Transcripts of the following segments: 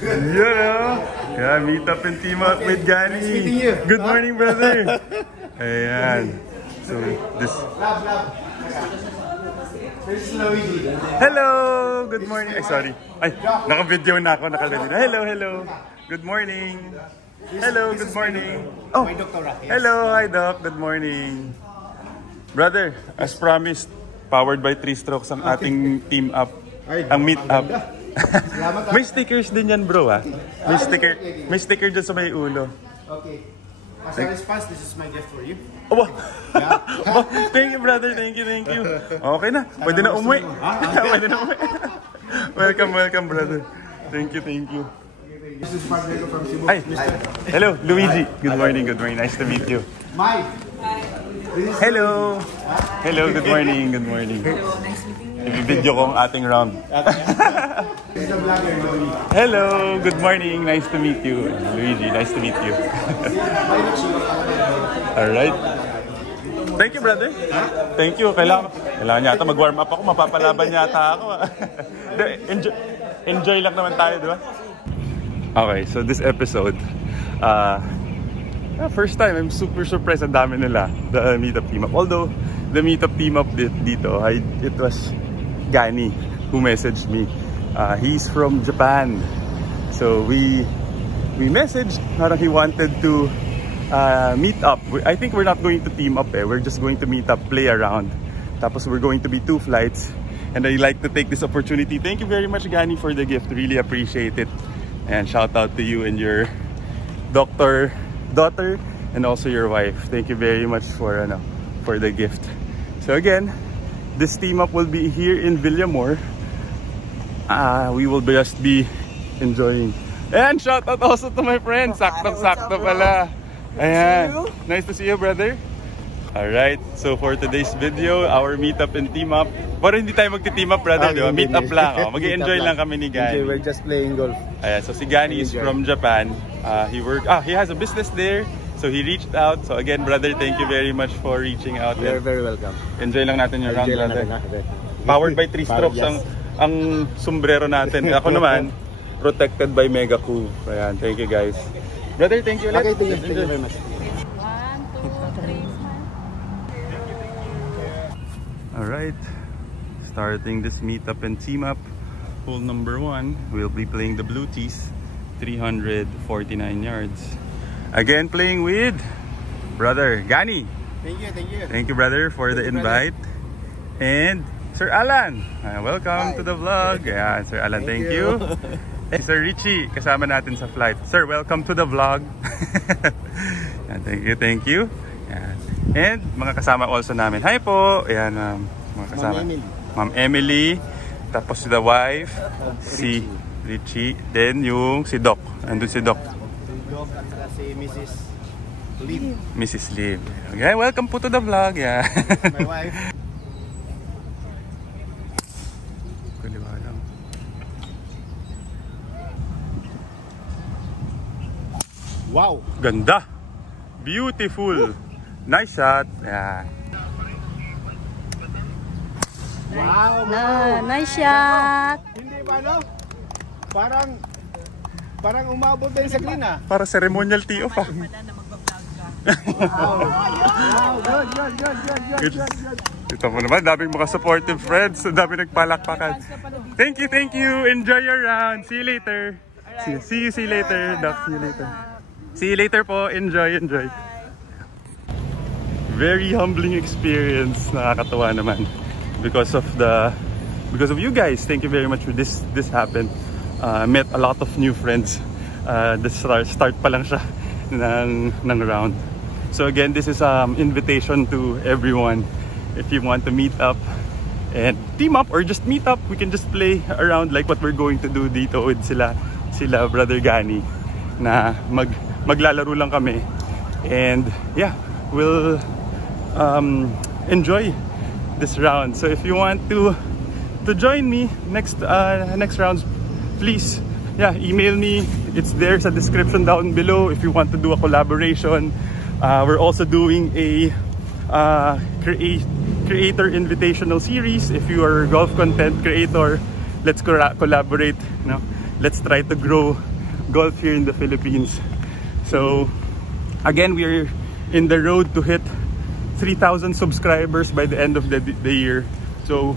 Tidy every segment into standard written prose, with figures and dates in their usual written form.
Yeah, meet up and team up with Gani. Nice meeting you. Good morning, brother. Ayan. So, this... Hello! Good morning. Ay, sorry. Ay, naka-video na ako. Naka-ready na. Hello, hello. Good morning. Hello, good morning. Oh, hello, hi, Doc. Good morning. Brother, as promised, powered by 3 Strokes ang ating team up. Ang meet up. May stickers din yan, bro, ah. May sticker dyan sa may ulo. Okay. As a response, this is my gift for you. Oh, oh, thank you, brother. Thank you, thank you. Okay na. Pwede na umuwi. Pwede na umuwi. Welcome, welcome, brother. Thank you, thank you. This is Fabio from Cebu. Hi. Hello, Luigi. Good morning, good morning. Nice to meet you. Mike. Hello. Hello, good morning, good morning. Hello, nice meeting you. I-video ko ang ating round. Hello, good morning. Nice to meet you. Luigi, nice to meet you. Alright. Thank you, brother. Thank you. Kailangan yata mag-warm up ako. Mapapalaban yata ako. Enjoy lang naman tayo, di ba? Okay, so this episode, first time, I'm super surprised ang dami nila, the meetup team up. Although, the meetup team up dito, it was Gani who messaged me. He's from Japan. So we messaged, parang he wanted to meet up. I think we're not going to team up, we're just going to meet up, play around. Tapos we're going to be 2 flights. And I'd like to take this opportunity. Thank you very much, Gani, for the gift. Really appreciate it. And shout out to you and your daughter, and also your wife. Thank you very much for the gift. So again, this team up will be here in Villamor. We will just be enjoying. And shout out also to my friend. Sakto pala. Ayan. Nice to see you, brother. Alright, so for today's video, our meetup and team up. Pero hindi tayo magti-team up, brother, di ba? Meet up lang. Mag-enjoy lang kami ni Gani. We're just playing golf. Ayan, so si Gani is from Japan. He has a business there. So he reached out. So again, brother, thank you very much for reaching out. You're very welcome. Enjoy lang natin yung round, brother. Powered by 3 Strokes ang sombrero natin. Ako naman, protected by Mega Coup. Ayan, thank you guys. Brother, thank you ulit. Okay, thank you very much. 1, 2, 3, smile. Alright, starting this meetup and team up. Hole number 1, we'll be playing the Blue Tees, 349 yards. Again, playing with brother Gani. Thank you, thank you. Thank you, brother, for the invite. And Sir Alan, welcome to the vlog. Yeah, Sir Alan, thank you. And Sir Richie, kasama natin sa flight. Sir, welcome to the vlog. Thank you. Yeah. And mga kasama also namin. Hi po. Ayan, mga kasama. Ma'am Emily. Tapos si the wife, si Richie. Then yung si Doc. Andun si Doc. Si Mrs. Lim. Mrs. Lim. Okay, welcome po to the vlog. Yeah. My wife. Kaliwa lang. Wow. Ganda. Beautiful. Nice shot. Yeah. Wow. Nice shot. Hindi ba no? Parang umabot din sa green ah. Para ceremonial tee off ah. Good. Ito mo naman, daming mga supportive friends. Daming nagpalakpakan. Thank you. Enjoy your round. See you later. See you later, Doc. See you later. See you later po. Enjoy. Very humbling experience. Nakakatawa naman. Because of you guys. Thank you very much for this happened. Met a lot of new friends. The start pa lang siya ng round. So again, this is invitation to everyone. If you want to meet up and team up or just meet up, we can just play around like what we're going to do dito with sila brother Gani, na maglalaro lang kami. And yeah, we'll enjoy this round. So if you want to join me next rounds, please email me. It's there sa description down below if you want to do a collaboration. We're also doing a creator invitational series. If you are a golf content creator, let's collaborate, let's try to grow golf here in the Philippines. So again, we're in the road to hit 3,000 subscribers by the end of the year. So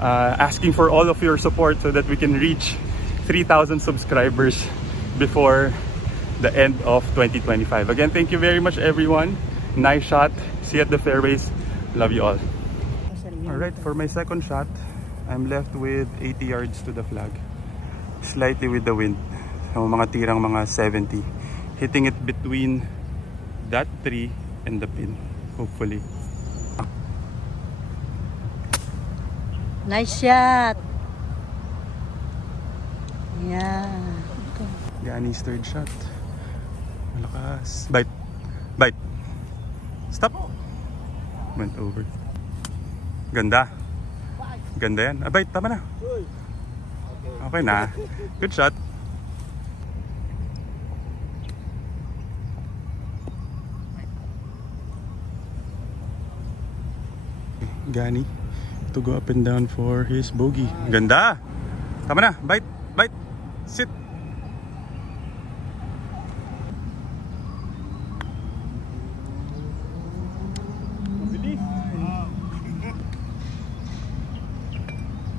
asking for all of your support so that we can reach 3,000 subscribers before the end of 2025. Again, thank you very much everyone. Nice shot. See you at the fairways. Love you all. Alright, for my second shot, I'm left with 80 yards to the flag. Slightly with the wind. So mga tirang mga 70. Hitting it between that tree and the pin. Hopefully. Nice shot. Yeah. Yanni's third shot. Malakas. Bite. Bite. Stop. Went over. Ganda. Ganda yan. Bite. Tama na. Okay na. Good shot. Gani to go up and down for his bogey. Ganda. Tama na. Bite. Bite. Sit.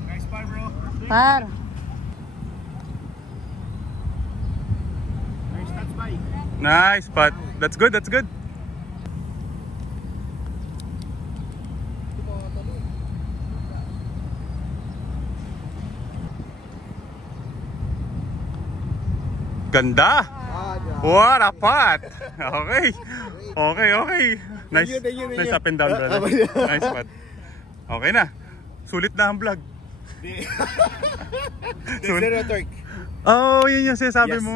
Nice par, bro. Par. Nice touch, bye. Nice putt. That's good. That's good. Ganda! What a putt! Okay. Okay, okay. Nice, nice up and down, brother. Nice putt. Okay na. Sulit na ang vlog. Zero Turk. Oh, yun yung sinasabi Yes, mo.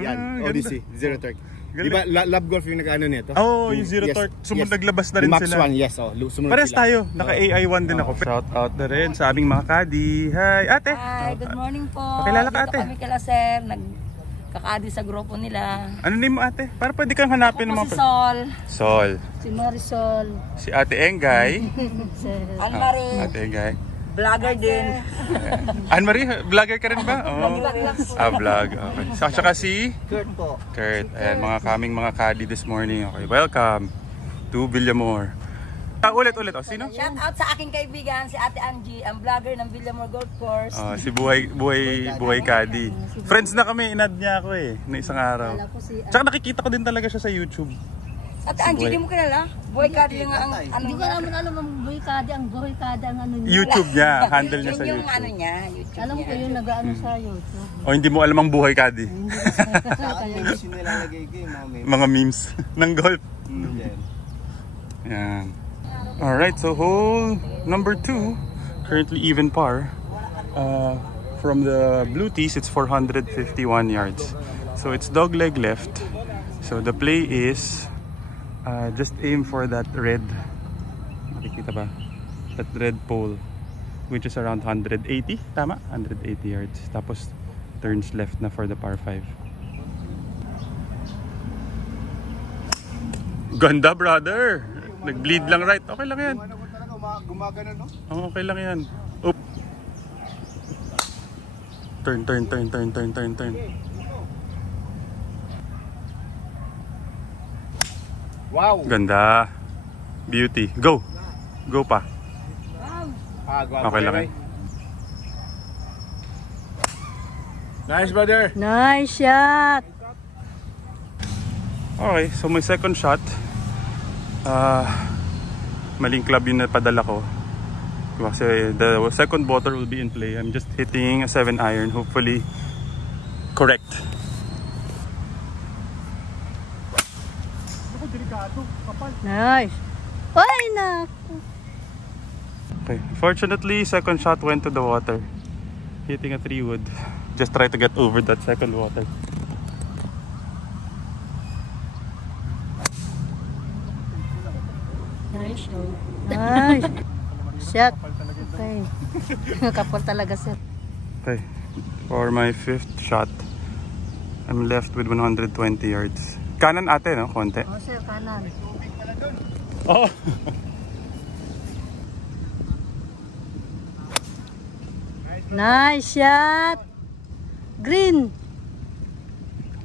yan, Ah, Odyssey, Zero Turk. Diba, Love Golf yung nag-ano nito? Oh, yung Zero Turk. Naglabas na rin Max sila. 1, yes. Sumunod Pares sila. tayo. Naka-AI1 din ako. Shout out na rin sa aming mga kaddy. Hi, ate. Hi, good morning po. Pakilala ka, ate. Dito kami kila sir. Nagkakadi sa grupo nila. Ano name mo, ate? Para pwede kang hanapin ng Ako mga... si Sol. Sol. Si Marisol. Si Ate Engay. Anne-Marie. Ate Engay. Vlogger din. Anne-Marie, vlogger ka rin ba? Oh. Vlog. Okay. Saka si Kurt po. Kurt. Ayan, mga kaming mga kaddy this morning. Okay, welcome to Villamor. Ulit. Oh, sino? Shout out sa aking kaibigan, si Ate Angie, ang vlogger ng Villamor Golf Course. Si Buhay Kaddy. Friends na kami, inad niya ako eh, na isang araw. Tsaka nakikita ko din talaga siya sa YouTube. Ate Angie, di mo kilala? Buhay Kadi lang ang ano Hindi ko niya. naman alam ang buhay kada, ang ano niya. YouTube niya, handle niya sa Yun yung ano YouTube. niya, YouTube Alam niya. ko yun, nag-ano sa YouTube. O hindi mo alam ang Buhay Kaddy. Kaya Gusto nilalagay ko yung mga meme. Mga memes ng golf. Yan. Yan. Alright, so hole number 2, currently even par. From the blue tees, it's 451 yards. So it's dog leg left. So the play is just aim for that red, makikita ba? That red pole, which is around 180, tama? 180 yards. Tapos turns left na for the par 5. Ganda, brother! Nag-bleed lang right. Okay lang yan. Ano ko talaga, gumagano, no? Oh, okay lang yan. Oop. Turn. Wow! Ganda. Beauty. Go. Go pa. Okay lang yan. Nice, brother! Nice shot. Okay, so my second shot, maling club yung napadala ko. Kasi the second water will be in play. I'm just hitting a 7 iron, hopefully correct. Nice. Ay, naku. Okay, fortunately, second shot went to the water. Hitting a 3 wood. Just try to get over that second water. Nice. Nice. Shot. Okay. Kapal talaga sir. Okay, for my 5th shot, I'm left with 120 yards. Kanan ate, no? Konti. Oh sir, kanan. Oh! Nice shot. Green.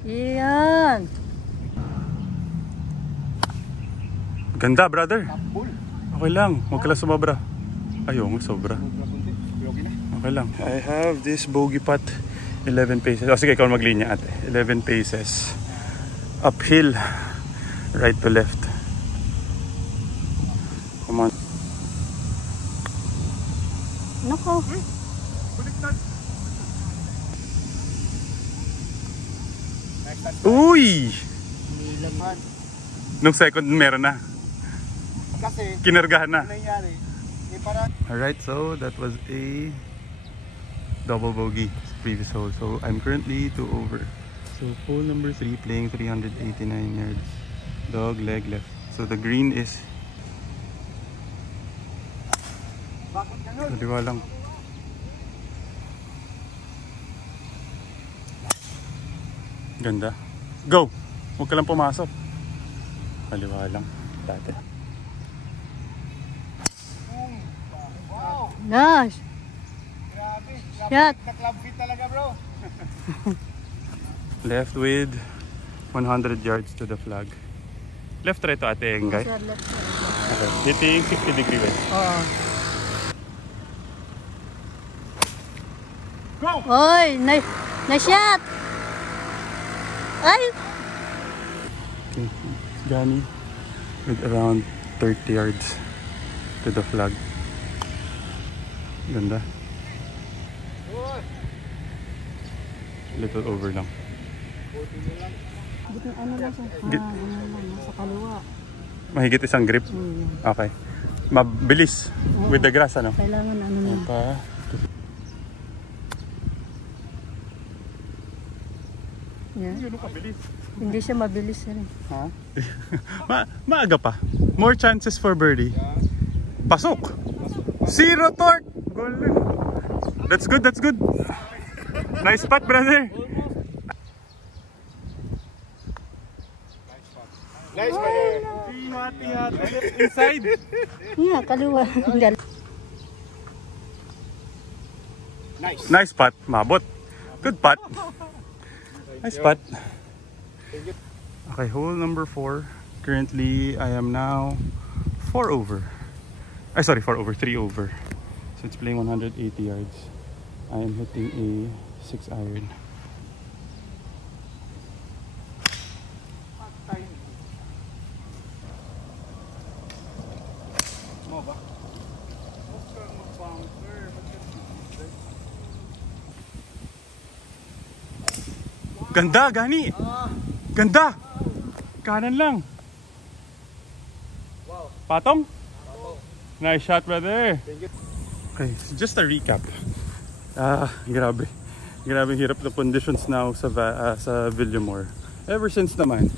Yan. Ganda, brother. Okay lang. Huwag ka lang sumobra. Ayaw, sobra. Okay lang. I have this bogey putt. 11 paces. O sige, ikaw maglinya ate. 11 paces. Uphill. Right to left. Come on. Nako. Uy! Nung second meron na. Kasi, Kinargahan na. nangyari, parang... Alright, so that was a double bogey previous hole. So I'm currently 2 over. So hole number 3, playing 389 yards. Dog leg left. So the green is... Kaliwa lang. Ganda. Go! Huwag ka lang pumasok. Kaliwa lang. Dati. Gosh. Grabe. Shot. Na-club fit talaga, bro. Left with 100 yards to the flag. Left right to ate Engay. Sir, left sir. Okay. Hitting 50 degree west. Oo. Go! Oy, nice shot. Ay. Okay. Gani with around 30 yards to the flag. Ganda. Little over lang. Ano lang siya? Sa kaliwa. Mahigit isang grip. Okay. Mabilis with the grass ano? Kailangan ano na. Pa. Yeah. Hindi siya mabilis rin. Ha? Maaga pa. More chances for birdie. Pasok. Zero torque. Goal. That's good, that's good. Nice spot, brother. Nice, brother. Inside. Yeah, kaliwa. Nice. Nice putt. Mabot. Good putt. Nice putt. Okay, hole number 4. Currently, I am now 4 over. Ay, sorry, 4 over, 3 over. So it's playing 180 yards. I am hitting a 6 iron. Ganda, Gani! Ganda! Kanan lang. Wow. Patong? Nice shot, brother. Okay, so just a recap. Grabe. Grabe hirap na conditions now sa Villamor. Ever since naman.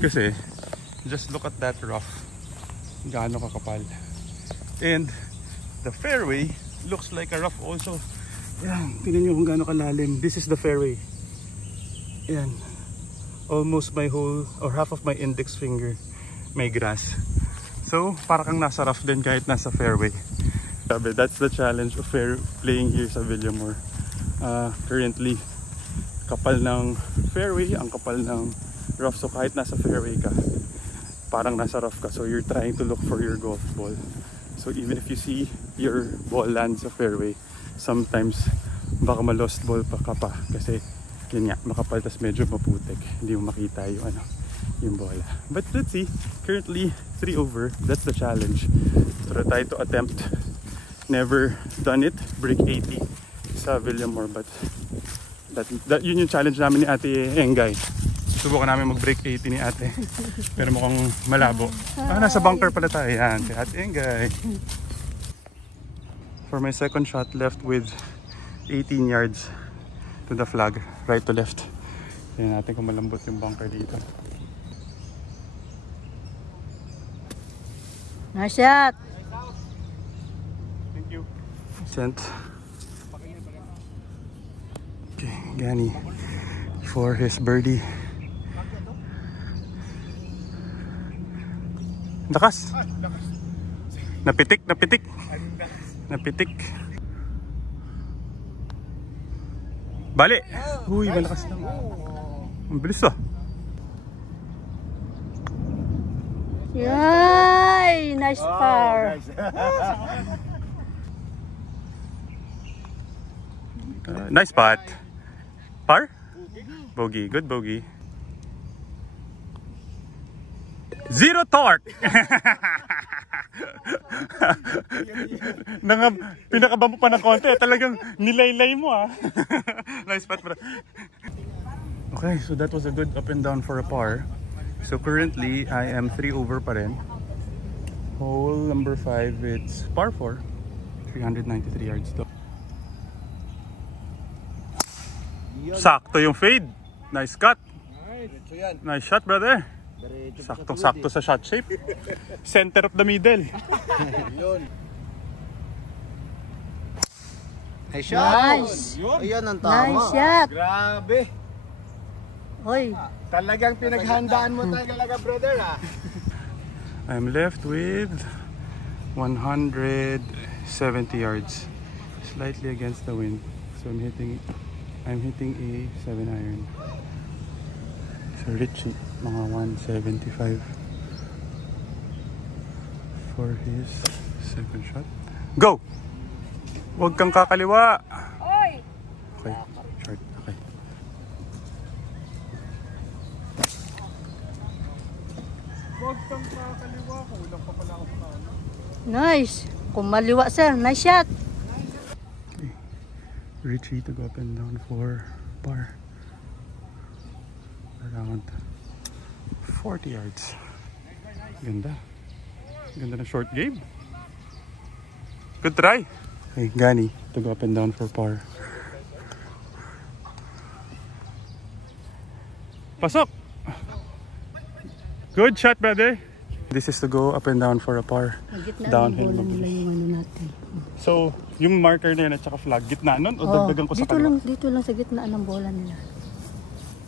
Kasi, just look at that rough. Gaano kakapal. And, the fairway looks like a rough also. Yan, tingnan nyo kung gaano kalalim. This is the fairway. Yan. Almost my whole, or half of my index finger may grass. So, para kang nasa rough din kahit nasa fairway. Sabi, that's the challenge of playing here sa Villamor. Currently, kapal ng fairway, ang kapal ng rough. So, kahit nasa fairway ka, parang nasa rough ka. So, you're trying to look for your golf ball. So, even if you see your ball land sa fairway, sometimes baka ma-lost ball pa ka pa. Kasi, yun nga, makapal tas medyo maputik. Hindi mo makita yung ano, yung bola. But let's see, currently 3 over. That's the challenge. So try to attempt. Never done it, break 80 sa Villamor, but that yun yung challenge namin ni Ate Engay. Subukan namin mag-break 80 ni Ate. Pero mukhang malabo. Nasa bunker pala tayo. Yan, si Ate Engay. For my second shot, left with 18 yards to the flag, right to left. Tingnan natin kung malambot yung bunker dito. Nice shot. Thank you. Sent. Okay, Gani for his birdie. Lakas. Napitik, napitik. Napitik. Bali! Uy, malakas lang. Ang bilis ah. Yay! Nice par. Nice putt. Par? Bogey. Good bogey. Zero torque! Pinakaba mo pa ng konti. Talagang nilaylay mo ah. Nice putt, bro. Okay, so that was a good up and down for a par. So currently, I am 3 over pa rin. Hole number 5, it's par 4. 393 yards though. Sakto yung fade. Nice cut. Nice shot, brother. Saktong-sakto sa shot shape. Center of the middle. Nice shot. Nice. Ayan ang tama. Nice shot. Grabe. Oy. Talagang pinaghandaan mo talaga, brother, ah. I'm left with 170 yards. Slightly against the wind. So I'm hitting a 7 iron. So Richie, mga 175 for his second shot. Go! Huwag kang kakaliwa! Oy! Okay, short. Okay. Huwag kang kakaliwa. Kulang pa pala ako sa ano. Nice. Kumaliwa, sir. Nice shot. Okay. Richie to go up and down for par. Around 40 yards. Ganda. Ganda na short game. Good try. Okay, Gani to go up and down for par. Pasok. Good shot, brother. This is to go up and down for a par. Downhill. So, yung marker na yun at saka flag, gitna nun o dagdagan ko sa kaliwa? Dito lang sa gitna ng bola nila.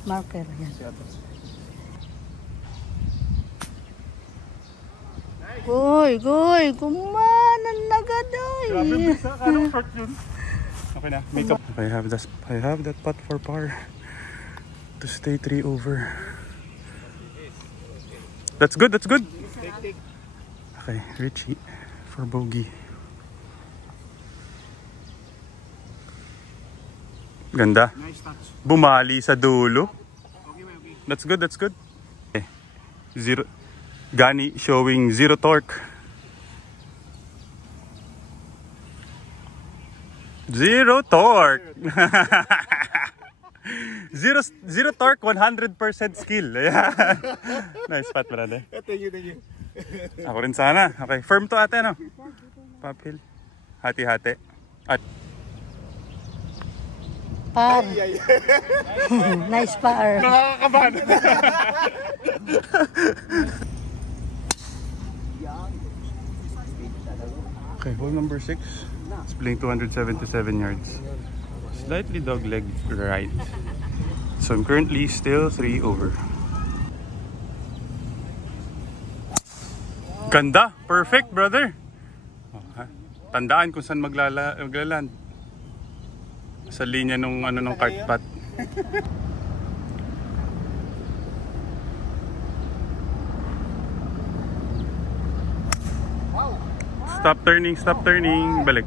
Marker yan. Goy, kumanan na gadoy. Grabe, bisa. Anong short yun? Okay na, make up. I have that putt for par to stay 3 over. That's good, that's good. Okay, Richie for bogey. Ganda. Bumali sa dulo. That's good, that's good. Okay. Zero. Gani showing zero torque. Zero torque. Zero torque, 100% skill. Nice putt, brother. Thank you. Ako rin sana. Okay, firm to ate, no? Papil. Hati-hati. At Par. Nice par. nakakabahan. Okay, hole number 6. It's playing 277 yards. Slightly dogleg right. So I'm currently still 3 over. Ganda! Perfect, brother! Tandaan kung saan maglaland. Sa linya nung cart path. Stop turning, balik.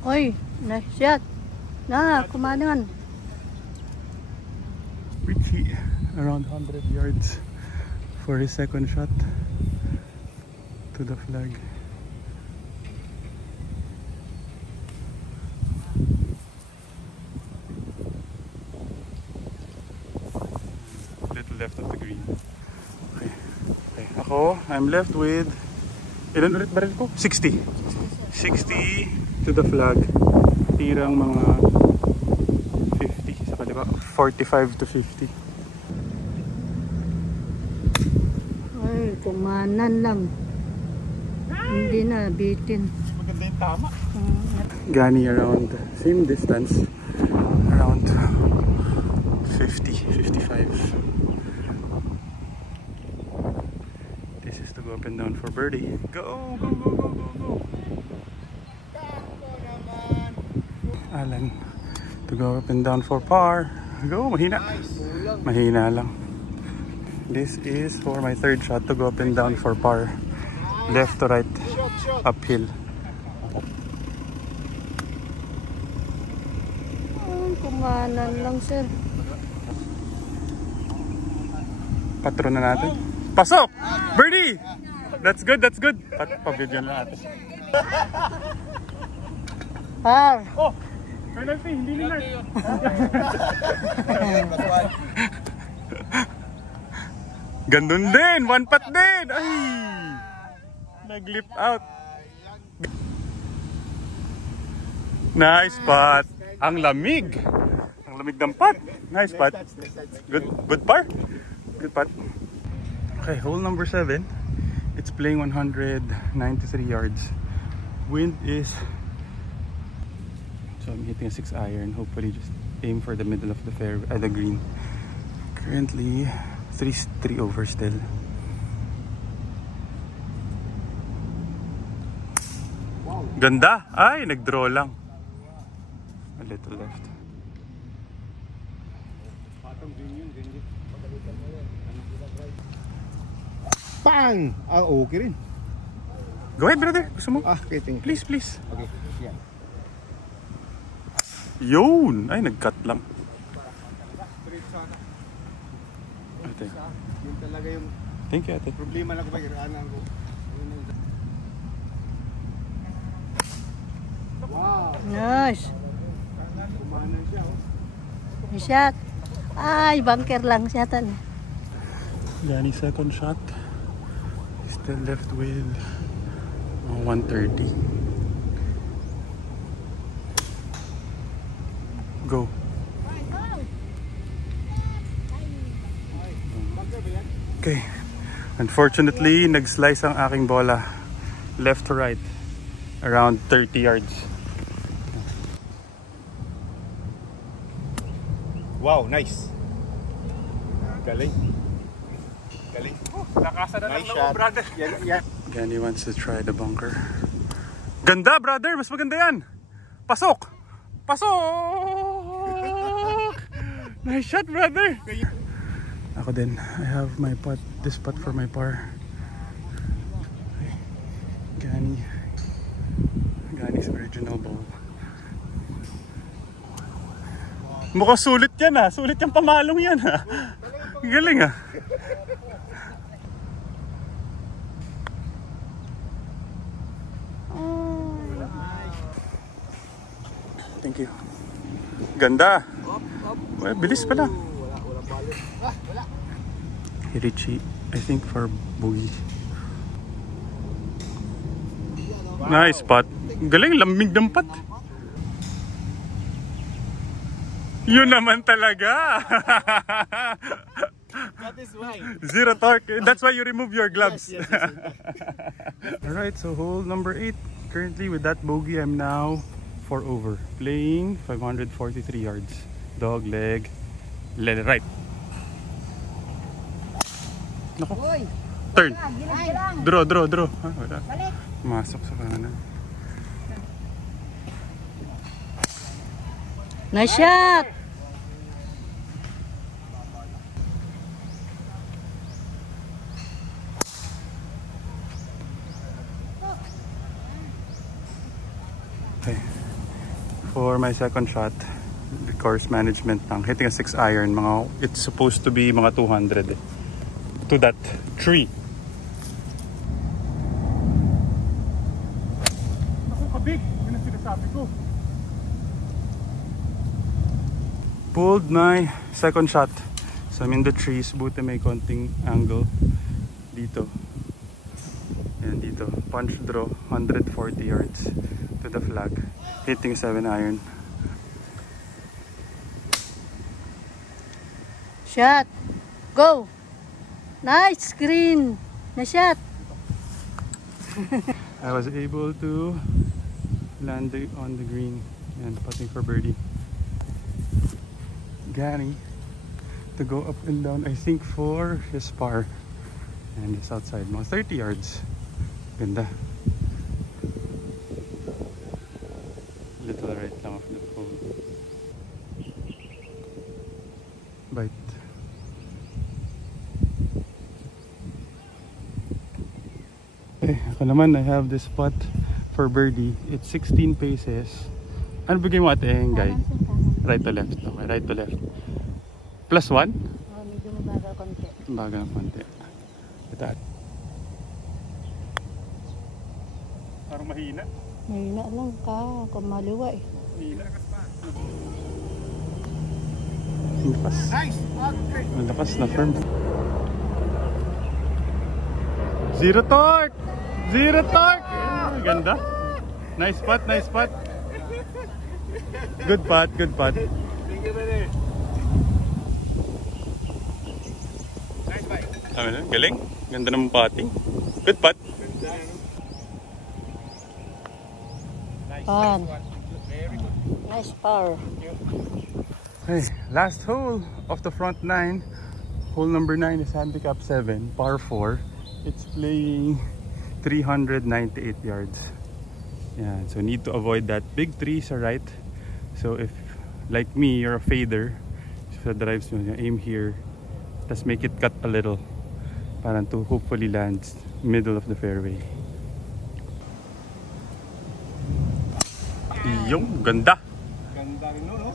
Oy, nice shot. Na, kumanan. Richie around 100 yards for his second shot to the flag. Little left of the green. Okay. I'm left with ilan ulit baril ko? 60 to the flag. Tirang mga 50 sa kaliwa. 45 to 50. Ay, kumanan lang. Hindi na, bitin. Maganda yung tama. Gani around same distance. Around 50, 55. go up and down for birdie. Go, go, go, go, go, go. Alan to go up and down for par. Go, mahina. Mahina lang. This is for my third shot to go up and down for par. Left to right, uphill. Kumanan lang, sir. Patron na natin. Pasok! Birdie! That's good, that's good. Pabigyan na natin. Par. Oh! Penalty, hindi nila. Gandun din! One putt din! Ay! Nag-lip out. Nice putt. Ang lamig. Ang lamig ng putt. Nice putt. Good par. Good putt. Okay, hole number 7. It's playing 193 yards. Wind is... So I'm hitting a 6 iron. Hopefully just aim for the middle of the fairway, the green. Currently 3 over still. Wow. Ganda! Ay, nag-draw lang. A little left. Bang! Ah, okay rin. Go ahead, brother. Gusto mo? Ah, okay, thank you. Please, please. Okay, yeah. Yun! Ay, nag-cut lang. Ate. Yun talaga yung Thank you, ate. problema lang ko ba, kiraanan ko. Wow! Nice. Kumanan siya, oh. Nice shot. Ay, bunker lang siya tan. Danny second shot. Still left with 130. Go. Okay. Unfortunately, nag-slice ang aking bola. Left to right. Around 30 yards. Wow, nice. Galing. Galing. Nakasa na Nice shot. brother. Yeah. Danny wants to try the bunker. Ganda, brother! Mas maganda yan! Pasok! Pasok! Nice shot, brother! Ako din. I have my putt, this putt for my par. Gani's original ball. Mukhang sulit yan ha. Sulit yung pamalong yan ha. Galing ha. Thank you. Ganda. Well, bilis pala. Richie, I think for bogey. Nice putt. Galing, lamig ng putt. Yun naman talaga. That is why. Zero torque. That's why you remove your gloves. Yes. Alright, so hole number 8. Currently with that bogey, I'm now 4 over. Playing 543 yards. Dog leg. Right. Nako. Turn. Draw. Ah, wala. Masok sa kanan. Nice shot. Okay. For my second shot, the course management lang. Hitting a 6 iron. It's supposed to be mga 200 to that tree. Ako kabig. Yun ang sinasabi ko. Pulled my second shot. So I'm in the trees. Buti may konting angle dito. Ayan dito. Punch draw. 140 yards to the flag. Hitting 7 iron. Shot. Go. Nice green. Nice shot. I was able to land on the green and putting for birdie. Gani to go up and down, I think for his par. And it's outside, mga 30 yards. Ganda. Little right lang of the pole. Bite. Okay, ako naman, I have this spot for birdie. It's 16 paces. Ano bigay mo ate yung guide? Right to left. Okay, right to left. +1? Oh, medyo mabagal konti. Bagal ng konti. Ito. Parang mahina. Mahina lang ka, kung maliwa eh. Mahina. Lakas. Nice! Okay. Malakas na firm. Zero torque! Zero torque! Ganda. Nice putt, nice putt. Good putt, good putt. Thank you, buddy. Nice bite. Galing. Ganda ng putting. Good putt. Pan. Nice par. Okay, last hole of the front 9. Hole number 9 is handicap 7, par 4. It's playing 398 yards. Yeah, so need to avoid that big tree sa right. So if, like me, you're a fader, so drives mo, aim here, just make it cut a little, para to hopefully land middle of the fairway. Yung ganda. Ganda rin no?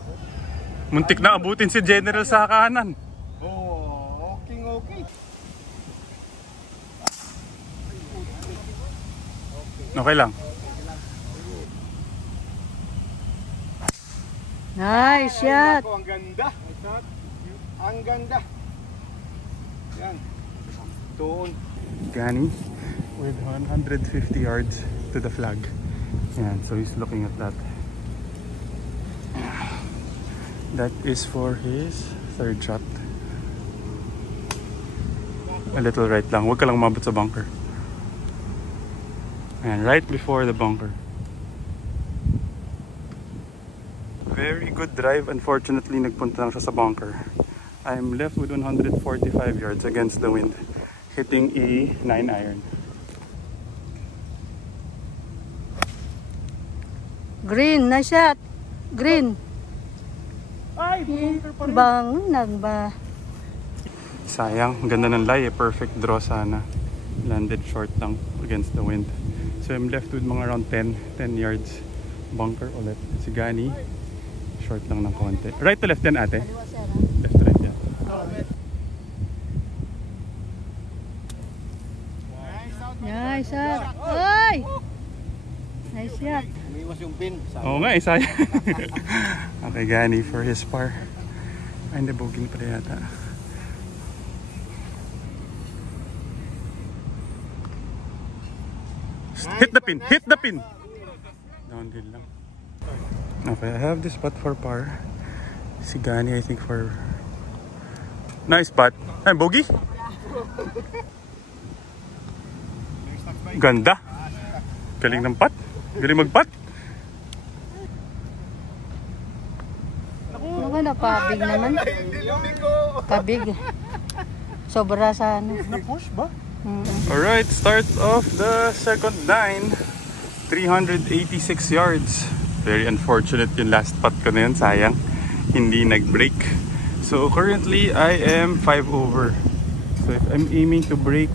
Muntik na abutin si General sa kanan. Oh, okay. Okay lang. Nice shot. Ang ganda. Ang ganda. Yan. Doon. Gani with 150 yards to the flag. Yeah, so he's looking at that. That is for his third shot. A little right lang. Huwag ka lang mabot sa bunker. And right before the bunker. Very good drive. Unfortunately, nagpunta lang siya sa bunker. I'm left with 145 yards against the wind. Hitting a 9-iron. Green, nice shot. Green. Ay, bunker pa rin. Bangunan ba? Sayang, ang ganda ng lie, perfect draw sana. Landed short lang against the wind. So I'm left with mga around 10 yards. Bunker ulit. Si Gani, short lang ng konti. Right to left yan ate? Left to right yan. Nice shot. Oy! Nice shot. Umiwas yung pin. Oo nga, sayang. Okay, Gani for his par. Ay, hindi, bogey pa rin yata. Hit the pin! Hit the pin! Downhill lang. Okay, I have this putt for par. Si Gani, I think for... Nice putt. Ay, bogey? Ganda. Galing ng putt. Galing mag-putt. Ano na, pabig naman. Pabig. Sobra sa ano. Na-push ba? Alright, start of the second 9. 386 yards. Very unfortunate yung last putt ko na yun. Sayang. Hindi nag-break. So currently, I am 5 over. So if I'm aiming to break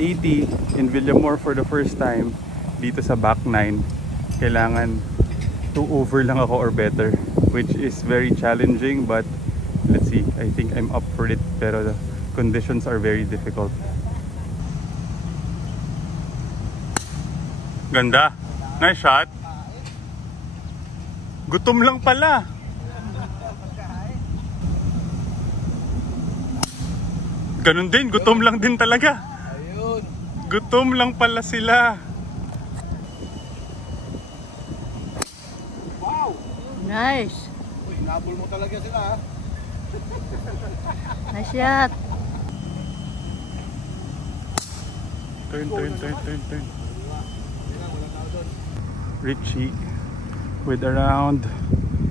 80 in Villamor for the first time dito sa back 9, kailangan 2 over lang ako or better, which is very challenging, but let's see. I think I'm up for it, pero the conditions are very difficult. Ganda. Nice shot. Gutom lang pala. Ganun din, gutom lang din talaga. Ayun. Gutom lang pala sila. Wow! Nice. Uy, nabol mo talaga sila ha. Nice shot. Turn. Richie with around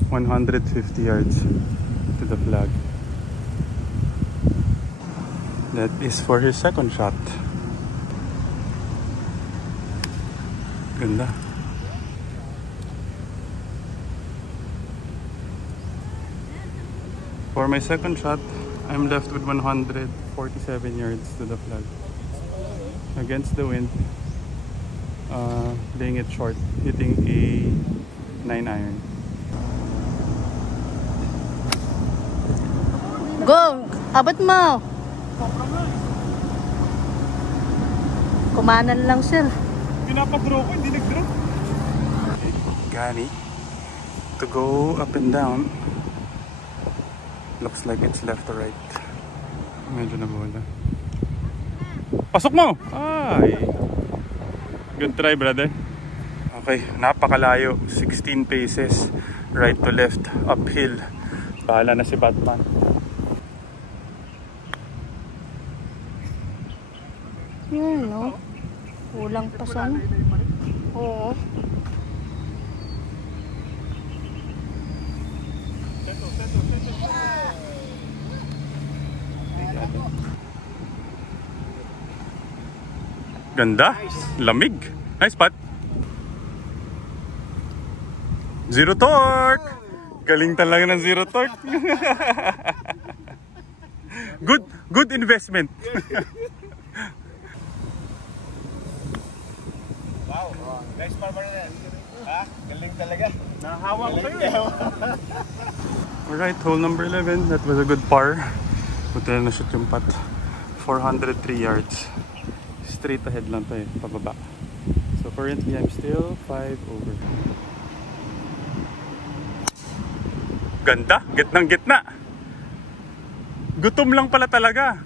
150 yards to the flag. That is for his second shot. Ganda. For my second shot, I'm left with 147 yards to the flag. Against the wind, playing it short, hitting a 9-iron. Go! Abot mo! Kumanan lang, sir. Pinapag-draw ko, hindi nag-draw. Gani. To go up and down. Looks like it's left or right. Medyo na bola. Pasok mo! Ay! Good try, brother. Okay, napakalayo. 16 paces. Right to left. Uphill. Bahala na si Batman. Yan, no? Kulang pa sana. Oo. Ganda. Lamig. Nice putt. Zero torque. Galing talaga ng zero torque. Good investment. Wow, nice par na yan. Ha? Galing talaga. Nahawa ko kayo. Alright, hole number 11. That was a good par. Buti na shoot yung putt. 403 yards. Straight ahead lang to eh, pababa. So currently I'm still 5 over. Ganda, gitnang gitna. Gutom lang pala talaga.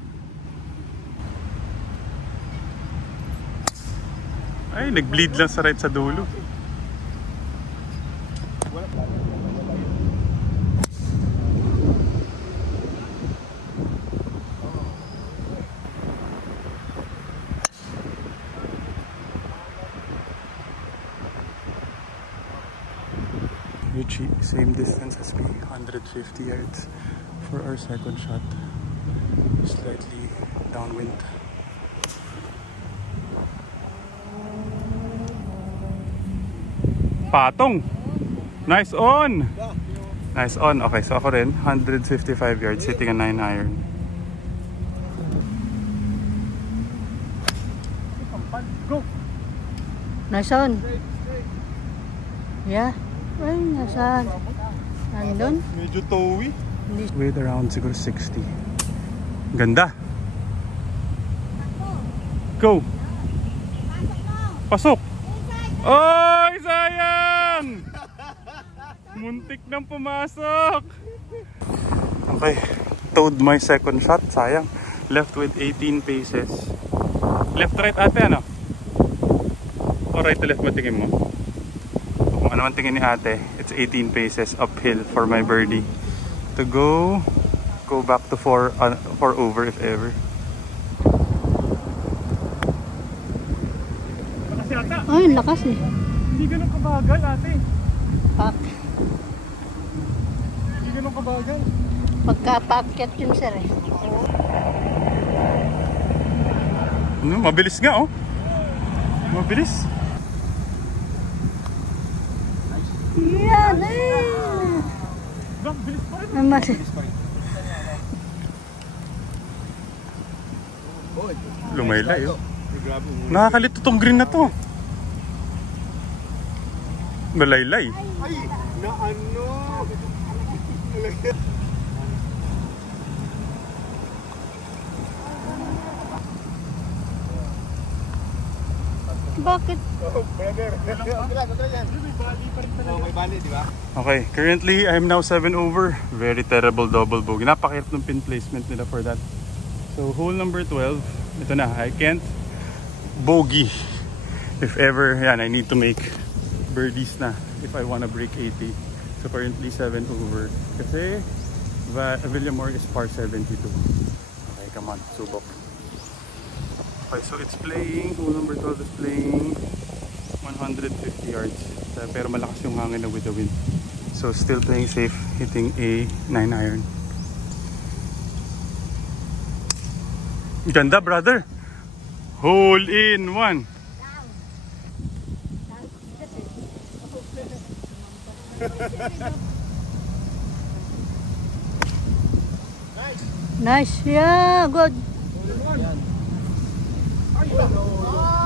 Ay, nag-bleed lang sa right sa dulo. Richie, same distance as me, 150 yards for our second shot. Slightly downwind. Patong! Nice on! Nice on. Okay, so ako rin, 155 yards, hitting a 9-iron. Go! Nice on. Yeah. Ay, nasaan? Nandun? Medyo towy. Weight around siguro 60. Ganda. Go. Pasok. Oy, sayang! Muntik nang pumasok. Okay. Towed my second shot. Sayang. Left with 18 paces. Left right ate ano? O right to left mo tingin mo? Kung ano man tingin ni ate, it's 18 paces uphill for my birdie to go back to 4 over if ever. Ay, lakas eh. Hindi ganun kabagal ate. Pak. Hindi ganun kabagal. Pagka-packet yun, sir eh. Mabilis nga oh. Mabilis. Yan eh. Bilis pa rin. Naman. Lumaylay oh. Nakakalito tong green na to. Malaylay. Ay, na ano? Bakit? Oh, brother. May bali, di ba? Okay, currently I'm now 7 over. Very terrible double bogey. Napakahirap ng pin placement nila for that. So hole number 12. Ito na, I can't bogey. If ever, yan, I need to make birdies na if I wanna break 80. So currently 7 over. Kasi Villamor is par 72. Okay, come on, subok. Okay, so it's playing, hole number 12 is playing 150 yards. Pero malakas yung hangin na with the wind. So still playing safe, hitting a 9-iron. Ganda, brother. Hole in one. Nice. Yeah, good.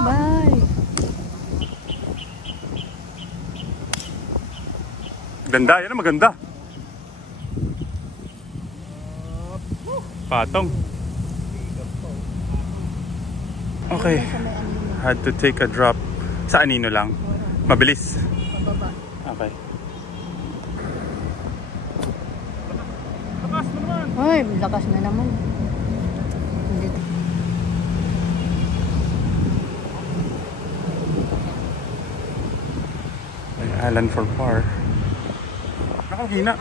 Bye. Ganda, yan ang maganda. Patong. Okay. Had to take a drop. Sa anino lang. Mabilis. Okay. Ay, lakas na naman. Alan for par. Nakahina.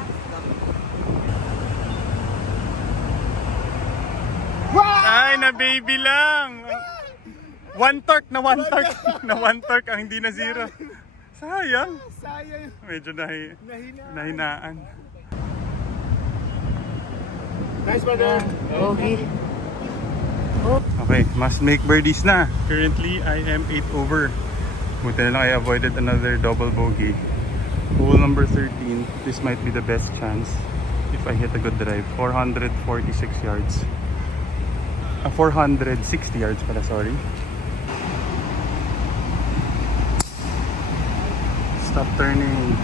Ay, na baby lang. One torque na one torque. Na one torque ang hindi na zero. Sayang. Sayang. Medyo nahinaan. Nice, brother. Okay. Okay, must make birdies na. Currently, I am 8 over. Buti na lang I avoided another double bogey. Hole number 13. This might be the best chance if I hit a good drive. 446 yards. 460 yards pala, sorry. Stop turning.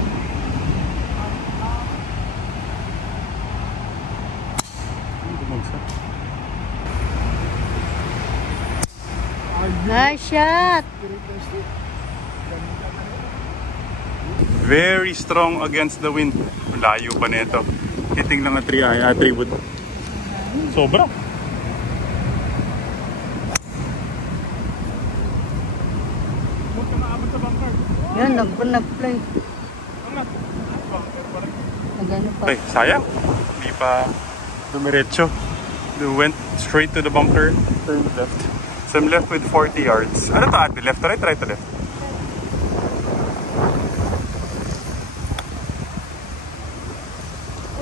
Nice shot. Very strong against the wind. Layo pa nito. Hitting lang na 3 wood. Sobra. Yan, nag-play. Nagano pa. Okay, sayang. Hindi pa dumiretso. They went straight to the bunker. Turned left. So I'm left with 40 yards. Ano to ate? Left to right? Right to left?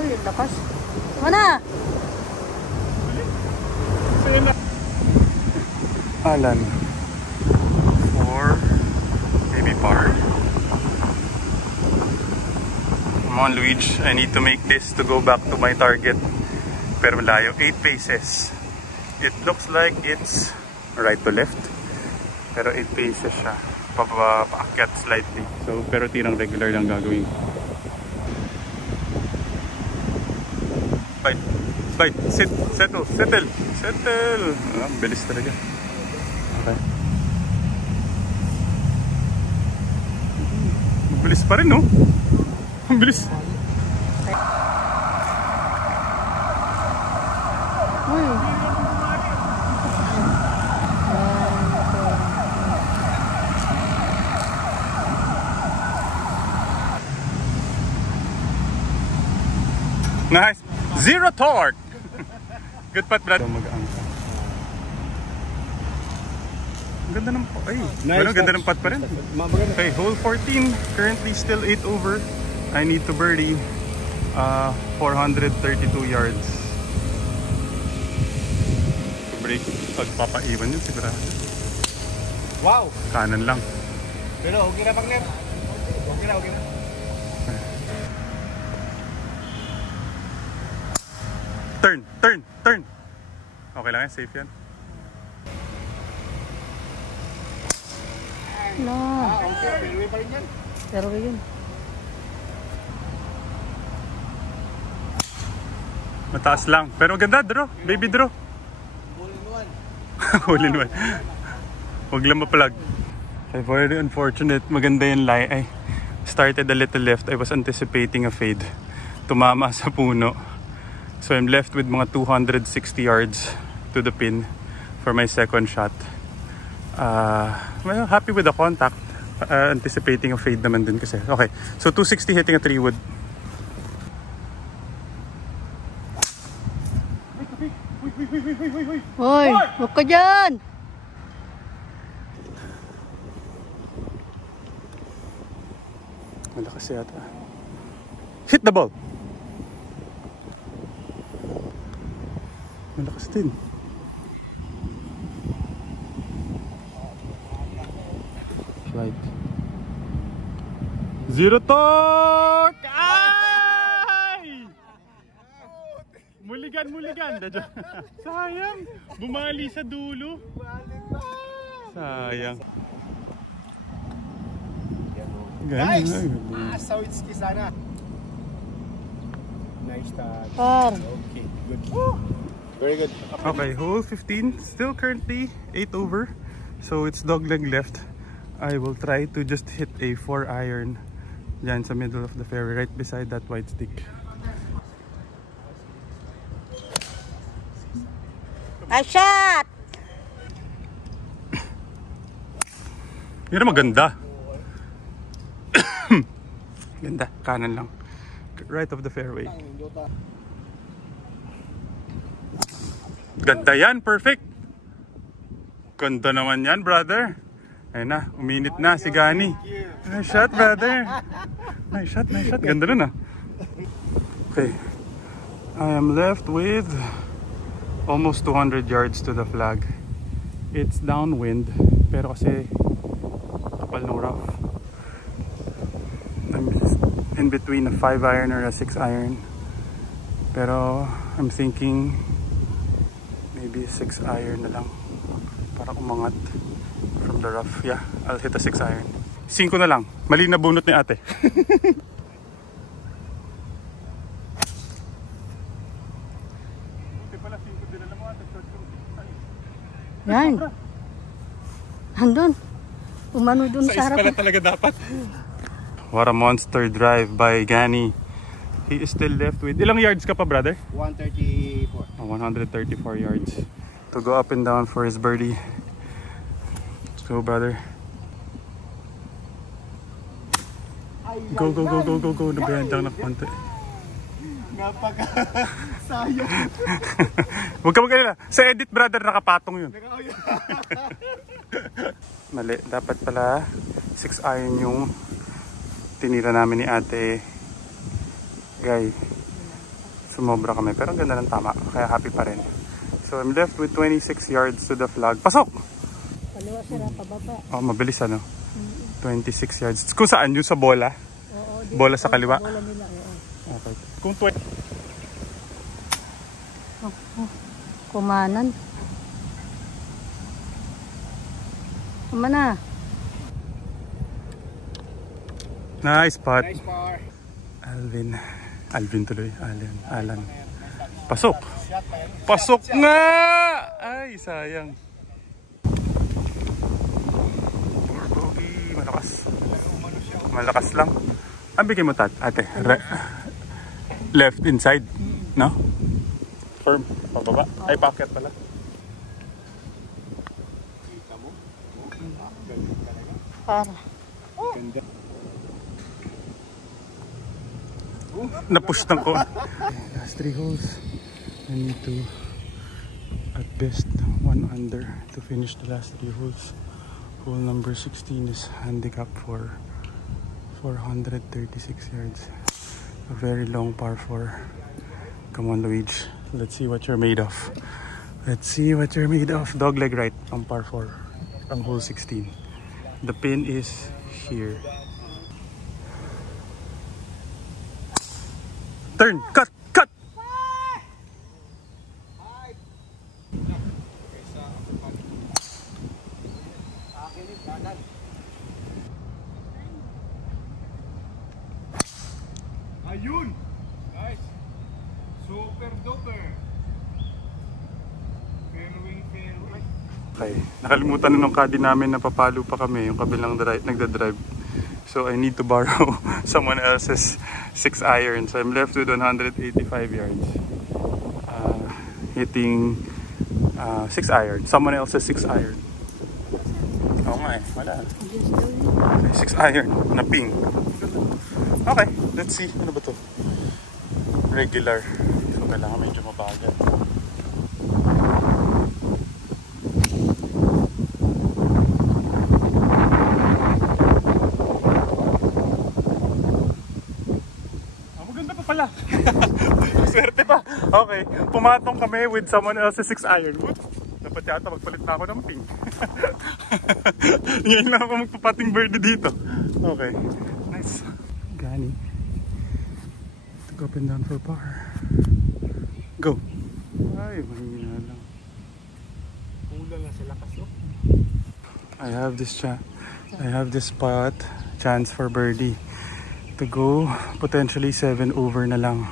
Uy, lakas. Mana? Alan. 4. Maybe par. Come on, Luigi. I need to make this to go back to my target. Pero malayo. 8 paces. It looks like it's right to left. Pero 8 paces siya. Paakyat slightly. So, pero tirang regular lang gagawin. Bite. Bite. Sit. Settle. Settle. Settle. Bilis talaga. Okay. Bilis pa rin, no? Ang bilis. Uy. Nice. Zero torque. Good putt, Brad. Mag-angka. Ganda ng ay, Nice, pero ganda ng putt pa rin. Okay, hole 14. Currently still 8 over. I need to birdie 432 yards. To break, pagpapaiwan yun sigurado. Wow. Kanan lang. Pero okay na pag left. Okay na, okay na. Turn, turn, turn. Okay lang yan, safe yan. No. Okay, fairway pa rin yan. Pero yun. Mataas lang. Pero ganda, draw. Baby draw. Hole in one. Hole in one. Huwag lang mapalag. Okay, very unfortunate. Maganda yung lie. I started a little left. I was anticipating a fade. Tumama sa puno. So I'm left with mga 260 yards to the pin for my second shot. Well, happy with the contact. Anticipating a fade naman din kasi. Okay, so 260 hitting a 3 wood. Hoy, huwag ka dyan. Malakas yata. Hit the ball. Malakas din. Zero talk! Ay! Muligan. Sayang. Bumali sa dulo. Sayang. Nice! So it's Kisana. Nice touch. Par. Okay, good. Very good. Okay, hole 15. Still currently 8 over. So it's dogleg left. I will try to just hit a 4 iron dyan sa middle of the fairway, right beside that white stick. A shot! Yun na maganda. Ganda, kanan lang. Right of the fairway. Ganda yan, perfect. Ganda naman yan, brother. Ayun na, uminit na si Gani. Nice shot, brother. Nice shot. Ganda na. Okay. I am left with almost 200 yards to the flag. It's downwind, pero kasi kapal ng rough. I'm just in between a 5 iron or a 6 iron. Pero I'm thinking maybe 6 iron na lang para umangat from the rough. Yeah, I'll hit a 6 iron. 5 na lang. Mali na bunot ni ate. Yan. Andun. Umano dun sa Pala harap. talaga dapat. What a monster drive by Gani. He is still left with... Ilang yards ka pa, brother? 134. 134 yards to go up and down for his birdie. Let's go, brother. Go. Nabayan lang na konti. Napaka-sayang. Huwag ka mag-alala. Sa edit, brother, nakapatong yun. Mali. Dapat pala 6 iron yung tinira namin ni ate Guy. Sumobra kami. Pero ang ganda ng tama. Kaya happy pa rin. So I'm left with 26 yards to the flag. Pasok! Kaliwa sila, pababa. Oh, mabilis ano? 26 yards. Kung saan? Yung sa bola? Oo, Bola sa kaliwa? bola nila, oo. Okay. Kung 20... Kumanan. Kumana. Nice spot. Nice par. Alvin tuloy. Alan. Pasok! Pasok nga! Ay, sayang. Bogey, malakas lang. Ang bigay mo, ate. Left inside, no? Firm, pababa. Ay, pocket pala. Para. Napush ng ko. Last 3 holes. I need to, at best, 1 under to finish the last 3 holes. Hole number 16 is handicap for 436 yards. A very long par 4. Come on, Luigi. Let's see what you're made of. Let's see what you're made of. Dogleg right on par 4. On hole 16. The pin is here. Turn! Cut! Ayun! Nice! Super duper! Fairway. Okay, nakalimutan na nung caddy namin na papalo pa kami yung kabilang nagda-drive. So I need to borrow someone else's 6 iron. So I'm left with 185 yards. Hitting 6 iron. Someone else's 6 iron. Oo nga eh, wala. Okay, 6 iron na ping. Okay, let's see. Ano ba to? Regular. So kailangan medyo mabagal. Pala. Swerte pa. Okay. Pumatong kami with someone else's 6 iron. Whoops. Dapat yata magpalit na ako ng pink. Ngayon lang ako magpapating birdie dito. Okay. Nice. Gani. Go up and down for par. Go. Ay, mahina lang. Kulang na sa lakas, no? I have this spot, chance for birdie to go potentially 7 over na lang.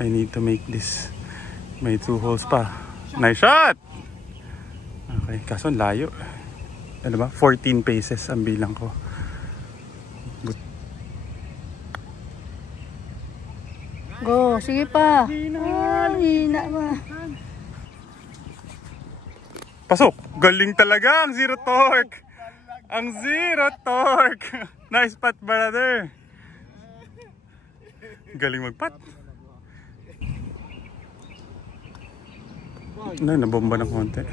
I need to make this. May 2 holes pa. Nice shot! Okay, kaso layo. Ano ba? 14 paces ang bilang ko. Go, sige pa. Hina ba? Pasok! Galing talaga ang zero torque! Ang zero torque! Nice putt, brother! Galing mag-putt. No, nabomba ng konti.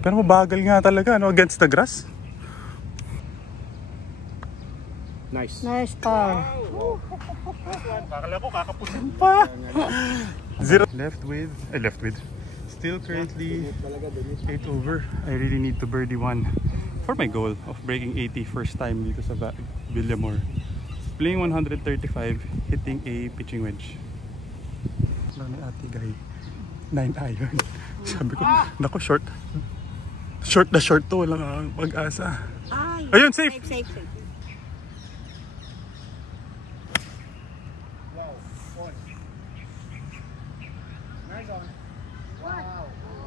Pero mabagal nga talaga, no? Against the grass. Nice. Nice pa. Akala ko kakapusin pa. Zero. Left with. Still currently 8 over. I really need to birdie 1 for my goal of breaking 80 first time dito sa Villamor. Playing 135, hitting a pitching wedge. Lang ni Ate Guy. 9 iron. Sabi ko, nako short. Short na short to, walang pag-asa. Ayun, safe. Safe.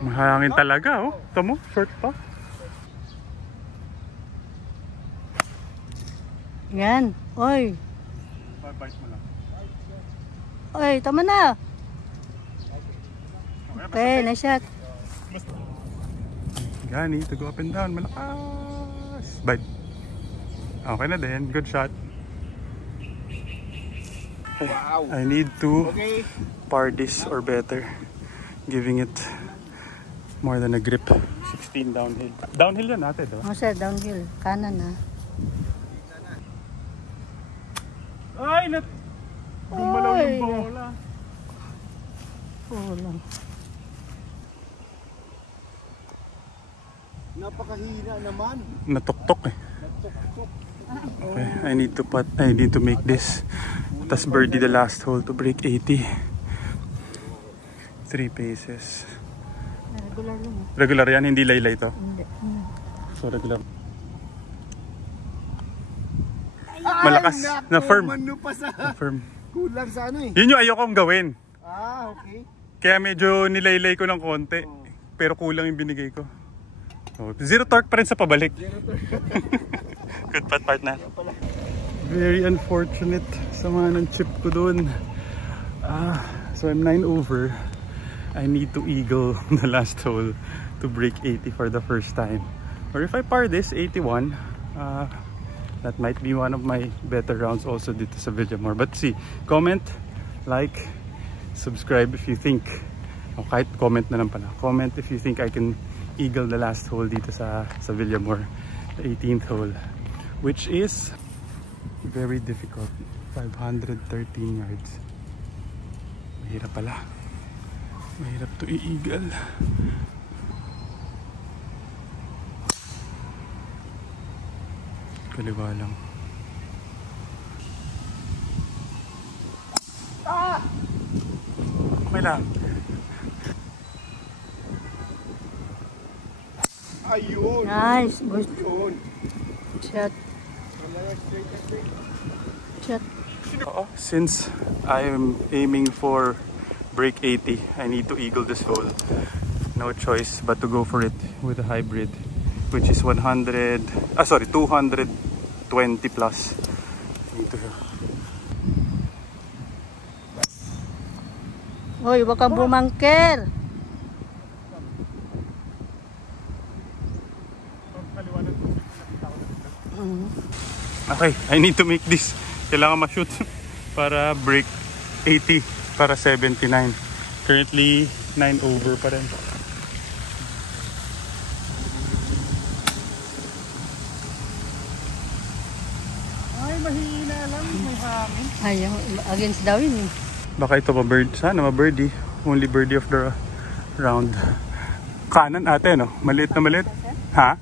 Mahangin talaga, oh. Tamo, short pa. Yan. Oy. Bite mo lang. Oy, tama na. Okay, nice shot. Gani, to go up and down. Malakas. Bite. Okay na din. Good shot. Wow. I need to Okay. par this or better. Giving it more than a grip. 16 downhill. Downhill yan natin, oh. Oh, sir, downhill. Kanan na. Ay, bumalaw yung Oy. bola. Oo lang. Napakahina naman. Natuktok eh. Okay, I need to make this. Tas birdie the last hole to break 80. 3 paces. Regular lang. Regular yan, hindi laylay to. Hindi. So regular. Malakas na firm. Mano pa sa Na firm. kulang sa ano eh. Yun yung ayokong gawin. Okay. Kaya medyo nilaylay ko ng konti. Pero kulang yung binigay ko. So, zero torque pa rin sa pabalik. Good putt, partner. Very unfortunate sa mga ng chip ko dun. So I'm 9 over. I need to eagle the last hole to break 80 for the first time. Or if I par this 81, that might be one of my better rounds also dito sa Villamor. But see, comment, like, subscribe if you think, o kahit comment na lang pala, comment if you think I can eagle the last hole dito sa Villamor, the 18th hole, which is very difficult. 513 yards. Mahirap pala. Mahirap to i-eagle. Kaliwa lang. Okay lang. Ayun. Nice. Good Yun. shot. Shot. Since I am aiming for break 80, I need to eagle this hole. No choice but to go for it with a hybrid, which is 220 plus. Need to... Oy, wag kang bumangker. Okay, I need to make this. Kailangan ma-shoot para break 80 para 79. Currently 9 over pa rin. Ay, mahina lang, may hangin. Ay, against daw yun eh. Baka ito ma-bird. Sana ma-birdie. Only birdie of the round. Kanan ate, no? Maliit na maliit. Ha?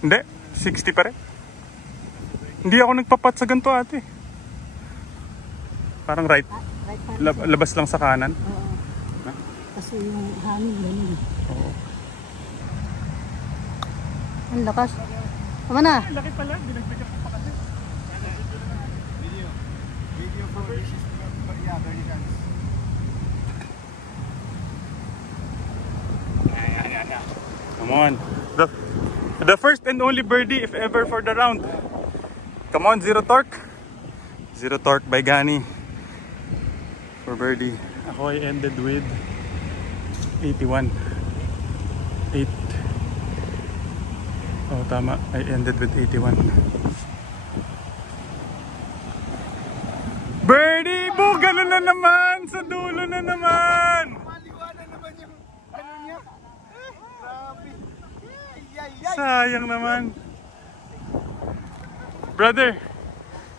Hindi, 60 pa rin. Hindi ako nagpapat sa ganito ate. Parang right. Right pa. Labas lang sa kanan. Oo. Kasi yung hangin ganun. Oo. Ang lakas. Tama na. Laki pala, binagbigan ko pa kasi. Video for this is yeah, very nice. Come on. The first and only birdie if ever for the round. Come on, zero torque. Zero torque by Gani for birdie. Ako ay ended with 81. 8. Oh, tama. I ended with 81. Birdie! Bo! Ganun na naman! Sa dulo na naman! Maliwanag naman yung ano niya. Grabe. Sayang naman. Brother,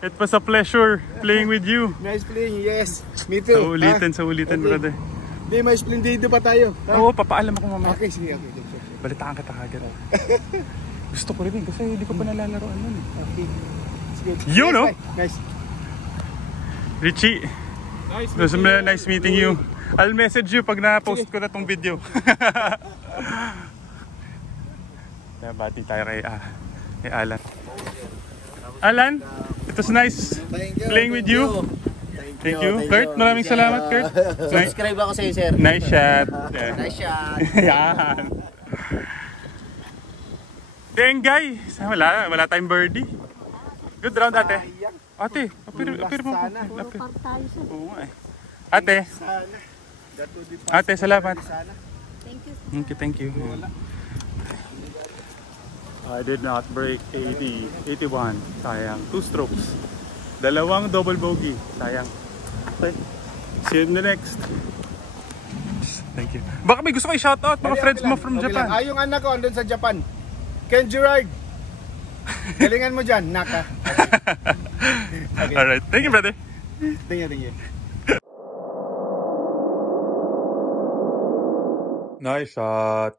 it was a pleasure playing with you. Nice playing, yes. Me too. Sa ulitin, Okay. brother. Di, may splendido pa tayo. Oo, papaalam ako mamaya. Okay, sige, okay. Sure. Balitaan kita kagad. Gusto ko rin kasi hindi ko pa nalalaroan nun. Okay. It's good. You know? Nice. Richie, it was nice meeting you. I'll message you pag na-post ko na tong video. Bati tayo kay Alan. Alan, it was nice playing with you. Thank you. Kurt, maraming salamat, Kurt. Subscribe ako sa iyo, sir. Nice shot. Nice shot. Yan. Dengay. Wala tayong birdie. Good round, ate. Ate, apir mo po. Puro par tayo sa. Oo nga eh. Ate, Sana. That would be ate, salamat. sana. Thank you. Thank you. I did not break 81. Sayang. 2 strokes. Dalawang double bogey. Sayang. Okay. See you in the next. Thank you. Baka may gusto kayo shoutout mga friends mo from Japan. Yung anak ko andun sa Japan. Ken Gerard. Galingan mo dyan, naka. Okay. Alright. Thank you, brother. Thank you. Nice shot.